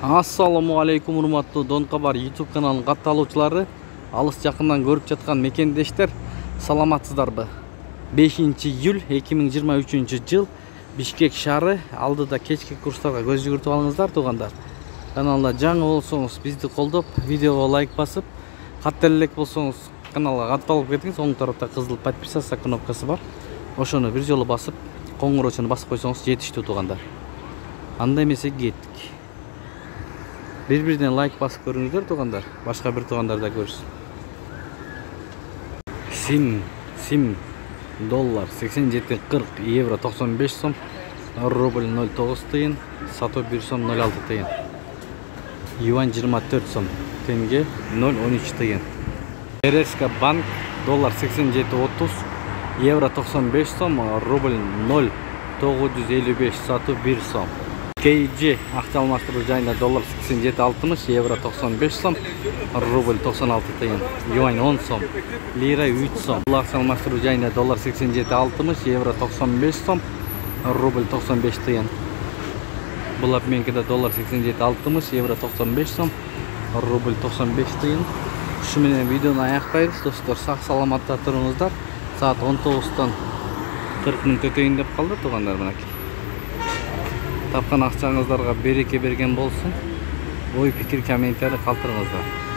Assalamu alaikum урматтуу Дон Кабар YouTube каналынын катталуучулары, алыс жакындан көрүп жаткан мекендештер, саламатсыздарбы? 5 июль 2023 жыл Бишкек шаары алдыда кечки курстарга көз жүгүртүп алыңыздар туугандар. Каналда жаңы болсоңуз бизди колдоп, видеого лайк басып, катты элек болсоңуз каналга катталып кетиңиз. Оң тарапта кызыл подписаться кнопкасы бар. Ошону бир жолу басып, коңгуроочуну басып койсоңуз жетиштүү туугандар. Анда эмесе кеттик. Bir-birden like basıp görünüzler tуугандар. Başka bir tуугандар da görsün. Sim dollar 87.40, euro 95 сом, rubl 0.9 тыйын, сату 1 сом 0.6 тыйын. Yuan 24 сом, tenge 0.13 тыйын. RSK bank dollar 87.30, euro 95 сом, rubl 0.955, сату 1 сом. KG акча алмаштыруу жайында доллар 87.60, евро 95 сом, рубль 96 тыйын, юань 10 сом, лира 3 сом. Акча алмаштыруу жайында доллар 87.60, евро 95 сом, рубль 95 тыйын. Бул обменкеде доллар 87.60, евро 95 сом, рубль 95 тыйын. Ушу менен видеону аяктайбыз достор. Сак саламатта туруңуздар. Саат 19-тан 40 мүнөт өтөйүн деп калды туугандар. Мынакей. Тапқан ақчаңыздарга береке берген болсын. Ой, пикир, комментарий калтырыңыздар.